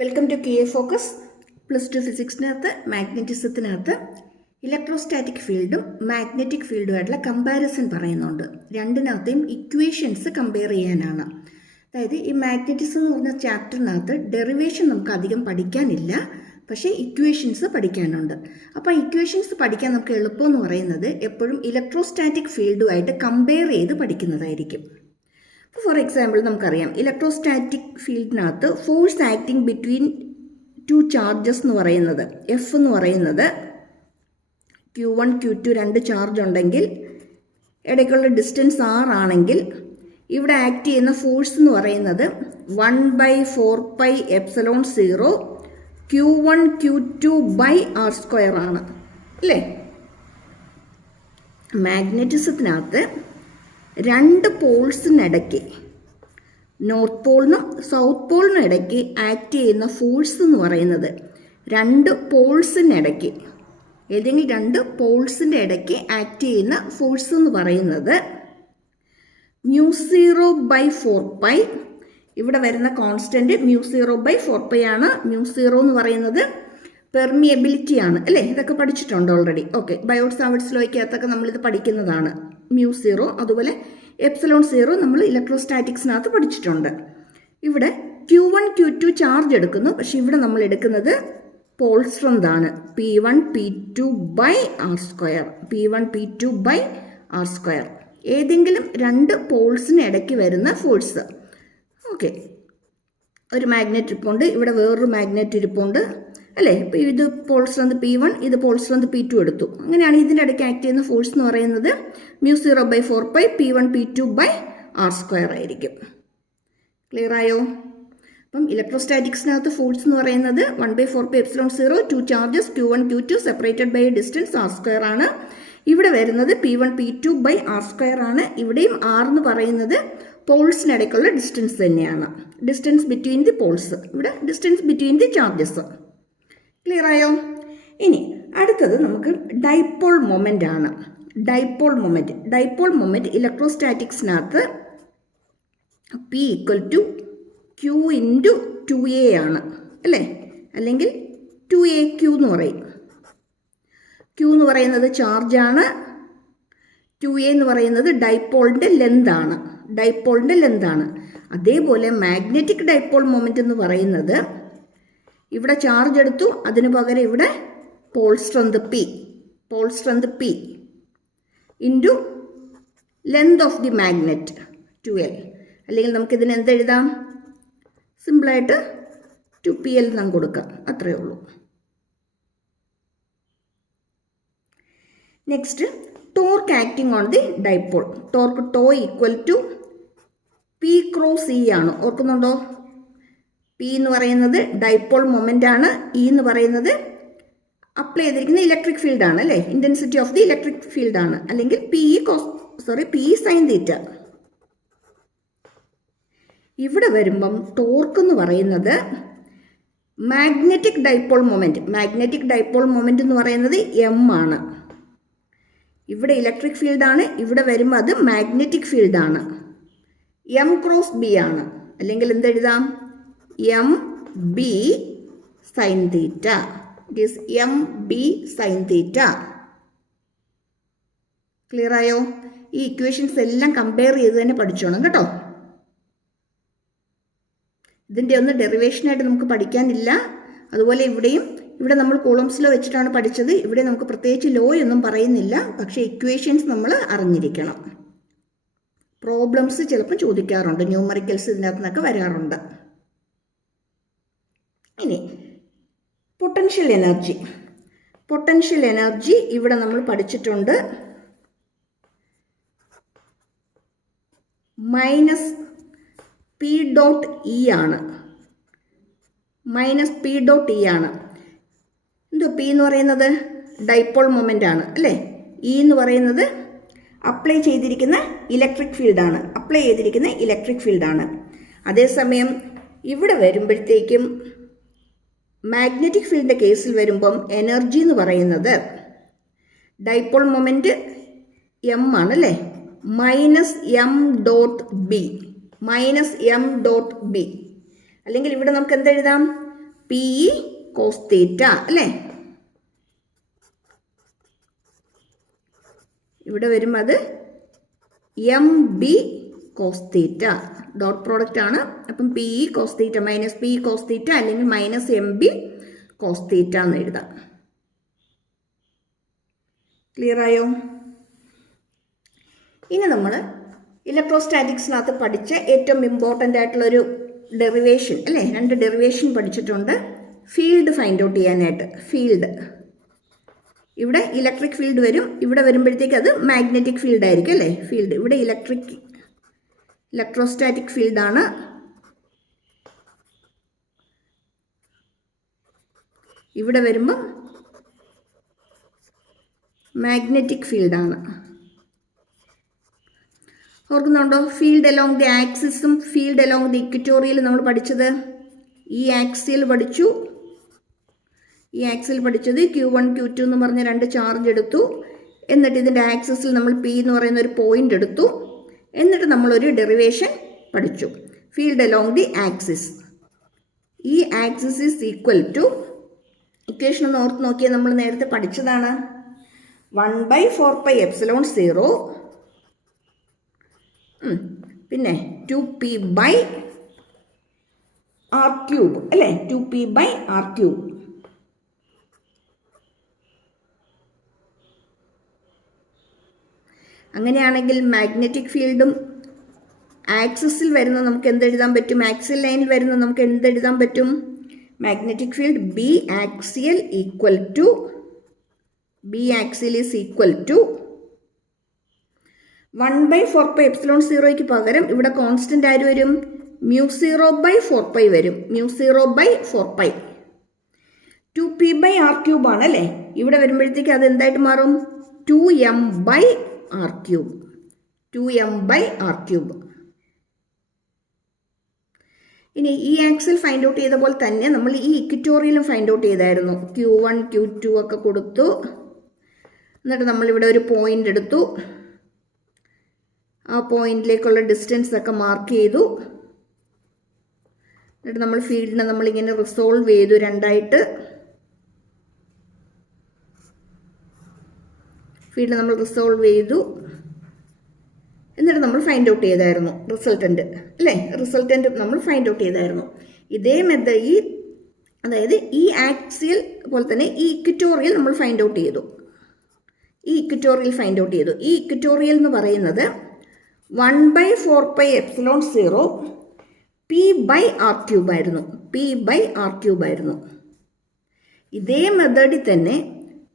Welcome to K A focus. +2 ഫിസിക്സിനകത്ത് മാഗ്നറ്റിസത്തിനകത്ത് electrostatic ഫീൽഡും മാഗ്നറ്റിക് ഫീൽഡുമായിട്ടുള്ള കമ്പാരിസൺ പറയുന്നുണ്ട്. രണ്ടിനകത്തെയും ഇക്വേഷൻസ് കമ്പയർ ചെയ്യാനാണ്. അതായത് ഈ മാഗ്നറ്റിസം എന്ന് പറഞ്ഞ ചാപ്റ്ററിനകത്ത് ഡെറിവേഷൻ നമുക്ക് അധികം പഠിക്കാനില്ല, പക്ഷേ ഇക്വേഷൻസ് പഠിക്കാനുണ്ട്. അപ്പോൾ ഇക്വേഷൻസ് പഠിക്കാൻ നമുക്ക് എളുപ്പമെന്ന് പറയുന്നത് എപ്പോഴും ഇലക്ട്രോസ്റ്റാറ്റിക് ഫീൽഡുമായിട്ട് കമ്പയർ ചെയ്ത് പഠിക്കുന്നതായിരിക്കും. ഫോർ എക്സാമ്പിൾ നമുക്കറിയാം, ഇലക്ട്രോസ്റ്റാറ്റിക് ഫീൽഡിനകത്ത് force acting between two charges എന്ന് പറയുന്നത് എഫ് എന്ന് പറയുന്നത് Q1 Q2 രണ്ട് ചാർജ് ഉണ്ടെങ്കിൽ ഇടയ്ക്കുള്ള ഡിസ്റ്റൻസ് R ആണെങ്കിൽ ഇവിടെ ആക്ട് ചെയ്യുന്ന ഫോഴ്സ് എന്ന് പറയുന്നത് 1/4πε0 Q1 Q2/r² ആണ് അല്ലേ. മാഗ്നറ്റിസത്തിനകത്ത് രണ്ട് പോൾസിനിടയ്ക്ക്, നോർത്ത് പോളിനും സൗത്ത് പോളിനും ഇടയ്ക്ക് ആക്ട് ചെയ്യുന്ന ഫോഴ്സ് എന്ന് പറയുന്നത് രണ്ട് പോൾസിനിടയ്ക്ക്, ഏതെങ്കിലും രണ്ട് പോൾസിൻ്റെ ഇടയ്ക്ക് ആക്ട് ചെയ്യുന്ന ഫോഴ്സ് എന്ന് പറയുന്നത് μ0/4π. ഇവിടെ വരുന്ന കോൺസ്റ്റൻറ്റ് μ0/4π ആണ്. μ0 എന്ന് പറയുന്നത് പെർമിയബിലിറ്റി ആണ് അല്ലേ, ഇതൊക്കെ പഠിച്ചിട്ടുണ്ട് ഓൾറെഡി. ഓക്കെ, ബയോട്ട് സാവേർട്സ് ലോയ്ക്കകത്തൊക്കെ നമ്മളിത് പഠിക്കുന്നതാണ്. μ0 അതുപോലെ ε0 നമ്മൾ ഇലക്ട്രോസ്റ്റാറ്റിക്സിനകത്ത് പഠിച്ചിട്ടുണ്ട്. ഇവിടെ Q1 Q2 ചാർജ് എടുക്കുന്നു, പക്ഷെ ഇവിടെ നമ്മൾ എടുക്കുന്നത് പോൾ സ്ട്രെങ്ത് ആണ്, P1 P2/r². P1 P2/r², ഏതെങ്കിലും രണ്ട് പോൾസിന് ഇടയ്ക്ക് വരുന്ന ഫോഴ്സ്. ഓക്കെ, ഒരു മാഗ്നറ്റ് ഇരിപ്പുണ്ട്, ഇവിടെ വേറൊരു മാഗ്നറ്റ് ഇരിപ്പുണ്ട് അല്ലേ. ഇപ്പോൾ ഇത് പോൾ സ്ട്രെങ്ത് P1, ഇത് പോൾ സ്ട്രെങ്ത് P2 എടുത്തു. അങ്ങനെയാണ് ഇതിൻ്റെ ഇടയ്ക്ക് ആക്ട് ചെയ്യുന്ന ഫോഴ്സ് എന്ന് പറയുന്നത് μ0/4π P1 P2/r² ആയിരിക്കും. ക്ലിയർ ആയോ? അപ്പം ഇലക്ട്രോസ്റ്റാറ്റിക്സിനകത്ത് ഫോഴ്സ് എന്ന് പറയുന്നത് 1/4πε0 two charges Q1 Q2 separated by distance r² ആണ്. ഇവിടെ വരുന്നത് P1 P2/r² ആണ്. ഇവിടെയും r എന്ന് പറയുന്നത് പോൾസിനിടയ്ക്കുള്ള ഡിസ്റ്റൻസ് തന്നെയാണ്, ഡിസ്റ്റൻസ് ബിറ്റ്വീൻ ദി പോൾസ്. ഇവിടെ distance between the charges. Clear ആയോ? ഇനി അടുത്തത് നമുക്ക് ഡൈപോൾ മൊമെൻ്റ് ആണ്. ഡൈപോൾ മൊമെൻറ്റ് ഇലക്ട്രോസ്റ്റാറ്റിക്സിനകത്ത് P = Q × 2a ആണ് അല്ലേ, അല്ലെങ്കിൽ 2aq എന്ന് പറയും. Q എന്ന് പറയുന്നത് ചാർജാണ്, 2a എന്ന് പറയുന്നത് ഡൈപോളിൻ്റെ ലെന്ത് ആണ്. അതേപോലെ മാഗ്നറ്റിക് ഡൈപോൾ മൊമെൻ്റ് എന്ന് പറയുന്നത് ഇവിടെ ചാർജ് എടുത്തു, അതിന് പകരം ഇവിടെ pole strength P into length of the magnet 2l. അല്ലെങ്കിൽ നമുക്കിതിന് എന്തെഴുതാം? സിമ്പിളായിട്ട് 2pl നാം കൊടുക്കാം, അത്രയേ ഉള്ളൂ. Next, torque acting on the dipole. Torque to = P × E ആണ്. ഓർക്കുന്നുണ്ടോ? P എന്ന് പറയുന്നത് ഡൈപോൾ മൊമെൻ്റ് ആണ്, E എന്ന് പറയുന്നത് അപ്ലൈ ചെയ്തിരിക്കുന്ന ഇലക്ട്രിക് ഫീൽഡ് ആണ് അല്ലേ, intensity of the electric field ആണ്, അല്ലെങ്കിൽ P sin θ. ഇവിടെ വരുമ്പം ടോർക്ക് എന്ന് പറയുന്നത് മാഗ്നറ്റിക് ഡൈപോൾ മൊമെൻ്റ് എന്ന് പറയുന്നത് M ആണ്. ഇവിടെ ഇലക്ട്രിക് ഫീൽഡാണ്, ഇവിടെ വരുമ്പോൾ അത് മാഗ്നറ്റിക് ഫീൽഡാണ്, M × B ആണ്. അല്ലെങ്കിൽ എന്തെഴുതാം? MB sin θ. It is MB sin θ. Clear ആയോ? ഈ ഇക്വേഷൻസ് എല്ലാം കമ്പയർ ചെയ്ത് തന്നെ പഠിച്ചോണം കേട്ടോ. ഇതിൻ്റെ ഒന്നും ഡെറിവേഷനായിട്ട് നമുക്ക് പഠിക്കാനില്ല. അതുപോലെ ഇവിടെ നമ്മൾ കൂളംസ് ലോ വെച്ചിട്ടാണ് പഠിച്ചത്. ഇവിടെ നമുക്ക് പ്രത്യേകിച്ച് ലോ ഒന്നും പറയുന്നില്ല, പക്ഷേ ഇക്വേഷൻസ് നമ്മൾ അറിഞ്ഞിരിക്കണം. പ്രോബ്ലംസ് ചിലപ്പോൾ ചോദിക്കാറുണ്ട്, ന്യൂമറിക്കൽസ് ഇതിനകത്ത് നിന്നൊക്കെ വരാറുണ്ട്. ഇനി പൊട്ടൻഷ്യൽ എനർജി ഇവിടെ നമ്മൾ പഠിച്ചിട്ടുണ്ട്. -P.E ആണ്. എന്തോ P എന്ന് പറയുന്നത് ഡൈപോൾ മൊമെൻ്റ് ആണ് അല്ലേ. E എന്ന് പറയുന്നത് അപ്ലൈ ചെയ്തിരിക്കുന്ന ഇലക്ട്രിക് ഫീൽഡാണ്. അതേസമയം ഇവിടെ വരുമ്പോഴത്തേക്കും മാഗ്നറ്റിക് ഫീൽഡിൻ്റെ കേസിൽ വരുമ്പം എനർജി എന്ന് പറയുന്നത് ഡൈപോൾ മൊമെൻറ്റ് M ആണ് അല്ലേ, -m.b അല്ലെങ്കിൽ ഇവിടെ നമുക്ക് എന്തെഴുതാം? PE cos theta അല്ലേ? ഇവിടെ വരുമ്പോൾ അത് MB cos theta. Dot product ആണ്. അപ്പം PE cos theta minus PE cos theta അല്ലെങ്കിൽ മൈനസ് MB cos theta എന്ന് എഴുതാം. ക്ലിയർ ആയോ? ഇനി നമ്മൾ ഇലക്ട്രോസ്റ്റാറ്റിക്സിനകത്ത് പഠിച്ച ഏറ്റവും ഇമ്പോർട്ടൻ്റ് ആയിട്ടുള്ളൊരു ഡെറിവേഷൻ അല്ലേ, 2 ഡെറിവേഷൻ പഠിച്ചിട്ടുണ്ട് ഫീൽഡ് ഫൈൻഡ് ഔട്ട് ചെയ്യാനായിട്ട്. ഫീൽഡ് ഇവിടെ ഇലക്ട്രിക് ഫീൽഡ് വരും, ഇവിടെ വരുമ്പോഴത്തേക്ക് അത് മാഗ്നറ്റിക് ഫീൽഡ് ആയിരിക്കും അല്ലേ. ഫീൽഡ് ഇവിടെ ഇലക്ട്രോസ്റ്റാറ്റിക് ഫീൽഡാണ്, ഇവിടെ വരുമ്പോൾ മാഗ്നറ്റിക് ഫീൽഡാണ്. ഓർക്കുന്നുണ്ടോ? ഫീൽഡ് അലോങ് ദി ആക്സിസും ഫീൽഡ് അലോങ് ദി ഇക്വറ്റോറിയലും നമ്മൾ പഠിച്ചത്. ഈ ആക്സിൽ പഠിച്ചു, ഈ ആക്സിൽ പഠിച്ചത് Q1 Q2 എന്ന് പറഞ്ഞ 2 ചാർജ് എടുത്തു. എന്നിട്ട് ഇതിൻ്റെ ആക്സിസിൽ നമ്മൾ P എന്ന് പറയുന്ന ഒരു പോയിന്റ് എടുത്തു. എന്നിട്ട് നമ്മളൊരു ഡെറിവേഷൻ പഠിച്ചു, ഫീൽഡ് അലോങ് ദി ആക്സിസ്. ഈ axis is equal to, equation ഒന്ന് ഓർത്ത് നോക്കിയാൽ നമ്മൾ നേരത്തെ പഠിച്ചതാണ്, 1/4πε0 പിന്നെ 2p/r³ അല്ലേ, 2p/r³. അങ്ങനെയാണെങ്കിൽ മാഗ്നറ്റിക് ഫീൽഡും ആക്സിസിൽ വരുന്ന നമുക്ക് എന്തെഴുതാൻ പറ്റും? ആക്സിൽ ലൈനിൽ വരുന്ന നമുക്ക് എന്തെഴുതാൻ പറ്റും? Magnetic field B axial equal to, B axial is equal to 1/4πε0ക്ക് പകരം ഇവിടെ കോൺസ്റ്റന്റ് ആര് വരും? μ0/4π വരും. μ0/4π 2p/r³ ആണ് അല്ലേ. ഇവിടെ വരുമ്പോഴത്തേക്ക് അത് എന്തായിട്ട് മാറും? 2m/r³. 2m/r³. ഇനി ഈ ആക്സിൽ ഫൈൻഡ് ഔട്ട് ചെയ്ത പോലെ തന്നെ നമ്മൾ ഈ ഇക്വറ്റോറിയലും ഫൈൻഡ് ഔട്ട് ചെയ്തായിരുന്നു. Q1 Q2 ഒക്കെ കൊടുത്തു. എന്നിട്ട് നമ്മളിവിടെ ഒരു പോയിന്റ് എടുത്തു, ആ പോയിന്റിലേക്കുള്ള ഡിസ്റ്റൻസ് ഒക്കെ മാർക്ക് ചെയ്തു. എന്നിട്ട് നമ്മൾ ഫീൽഡിനെ നമ്മളിങ്ങനെ റിസോൾവ് ചെയ്തു, 2ആയിട്ട് ഫീൽഡ് നമ്മൾ റിസോൾവ് ചെയ്തു. എന്നിട്ട് നമ്മൾ ഫൈൻഡ് ഔട്ട് ചെയ്തായിരുന്നു റിസൾട്ടൻ്റ് അല്ലേ. റിസൾട്ടൻ്റ് നമ്മൾ ഫൈൻഡ് ഔട്ട് ചെയ്തായിരുന്നു. ഇതേ മെത്തേഡ് അതായത് ഈ ആക്സിയൽ പോലെ തന്നെ ഈ ഇക്വറ്റോറിയൽ നമ്മൾ ഫൈൻഡ് ഔട്ട് ചെയ്തു. ഈ ഇക്വറ്റോറിയൽ ഫൈൻഡ് ഔട്ട് ചെയ്തു. ഈ ഇക്വറ്റോറിയൽ എന്ന് പറയുന്നത് 1/4πε0 p/r³ ആയിരുന്നു. p/r³ ആയിരുന്നു. ഇതേ മെത്തേഡിൽ തന്നെ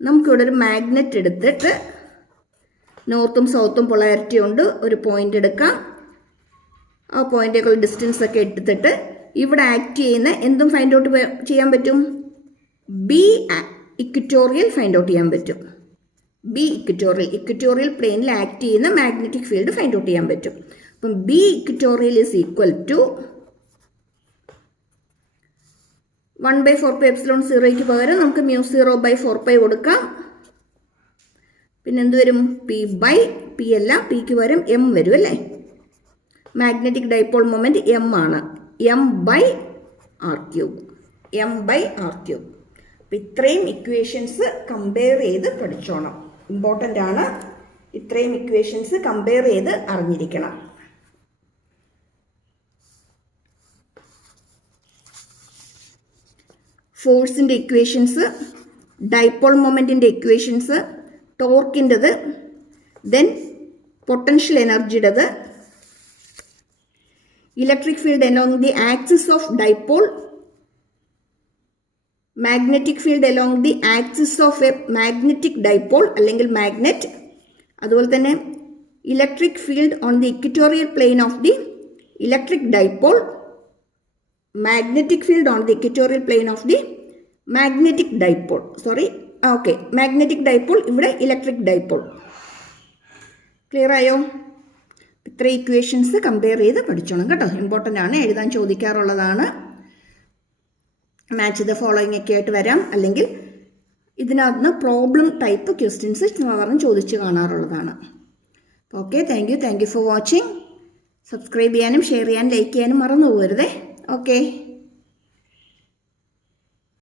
നമുക്കിവിടെ ഒരു മാഗ്നറ്റ് എടുത്തിട്ട് നോർത്തും സൗത്തും പൊളാരിറ്റി ഉണ്ട്, ഒരു പോയിന്റ് എടുക്കാം. ആ പോയിന്റേക്കുള്ള ഡിസ്റ്റൻസ് ഒക്കെ എടുത്തിട്ട് ഇവിടെ ആക്ട് ചെയ്യുന്ന എന്തും ഫൈൻഡ് ഔട്ട് ചെയ്യാൻ പറ്റും? B ഇക്വറ്റോറിയൽ ഫൈൻഡ് ഔട്ട് ചെയ്യാൻ പറ്റും. B ഇക്വറ്റോറിയൽ പ്ലെയിനിൽ ആക്ട് ചെയ്യുന്ന മാഗ്നറ്റിക് ഫീൽഡ് ഫൈൻഡ് ഔട്ട് ചെയ്യാൻ പറ്റും. അപ്പം B equatorial is equal to 1/4πε0ക്ക് പകരം നമുക്ക് μ0/4π കൊടുക്കാം. പിന്നെ എന്ത് വരും? P അല്ല, Pക്ക് പകരം M വരും അല്ലേ. മാഗ്നറ്റിക് ഡൈപോൾ മൊമെന്റ് M ആണ്. M/r³. M/r³. അപ്പം ഇത്രയും ഇക്വേഷൻസ് കമ്പയർ ചെയ്ത് പഠിച്ചോണം. ഇമ്പോർട്ടൻ്റ് ആണ്. ഇത്രയും ഇക്വേഷൻസ് കമ്പയർ ചെയ്ത് അറിഞ്ഞിരിക്കണം. ഫോഴ്സിൻ്റെ ഇക്വേഷൻസ്, ഡൈപോൾ മൊമെൻറ്റിൻ്റെ ഇക്വേഷൻസ്, ടോർക്കിൻ്റെത്, ദെൻ പൊട്ടൻഷ്യൽ എനർജിയുടേത്, electric field along the axis of dipole, magnetic field along the axis of a magnetic dipole അല്ലെങ്കിൽ മാഗ്നറ്റ്, അതുപോലെ തന്നെ electric field on the equatorial plane of the electric dipole, magnetic field on the equatorial plane of the magnetic dipole. Magnetic dipole, ഇവിടെ electric dipole. Clear ആയോ? ഇത്ര equations compare ചെയ്ത് പഠിച്ചോണം കേട്ടോ. Important ആണ്, എഴുതാൻ ചോദിക്കാറുള്ളതാണ്. മാച്ച് ദ ഫോളോയിങ് ഒക്കെ ആയിട്ട് വരാം, അല്ലെങ്കിൽ ഇതിനകത്ത് പ്രോബ്ലം ടൈപ്പ് ക്വസ്റ്റ്യൻസ് സാധാരണ ചോദിച്ച് കാണാറുള്ളതാണ്. Okay, thank you for watching. Subscribe ചെയ്യാനും ഷെയർ ചെയ്യാനും ലൈക്ക് ചെയ്യാനും മറന്നു പോകരുതേ. ഓക്കെ.